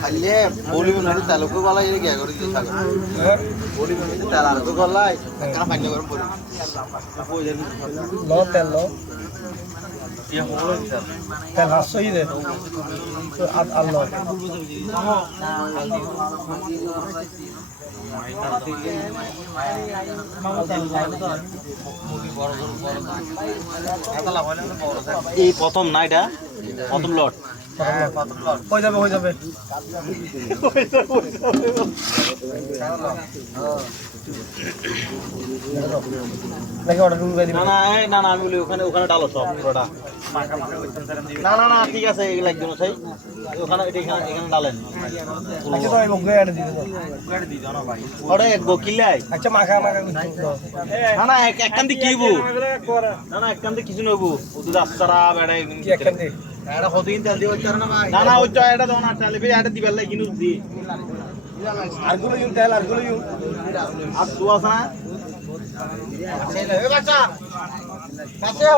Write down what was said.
খাইলে বলি মনে তেল কো গলাই এর গিয়া করে দিছা হ্যাঁ বলি মনে তেল আর তো গলাই কানা পানি গরম করে লো তেল লো ইয়া হলো তেল হাসই দে তো আল্লাহ এই প্রথম না এটা প্রথম লট হয়ে যাবে নাকি অর্ডার করে দিবেন না আমি বলি ওখানে ডালো সব পুরোটা না ঠিক আছে এগুলা একদম চাই ওখানে এখানে ডালেন আচ্ছা তো আমি মুখে অ্যাড দিয়ে দেব ওরে বকিলাই আচ্ছা মাখা না একখান দিয়ে কি হবো না একখান দিয়ে কিছু নেবো দুধ আস্তারা বেড়া কি একখান দিয়ে এটা কতদিন তেল দিয়ে হচ্ছে না ভাই না ওই এটা দাও না তেল এটা দিবেন লাগে কিনু দি আরগুলো ইউন তেল আরগুলো ইউন আর দু আছে না বাচ্চা বাচ্চা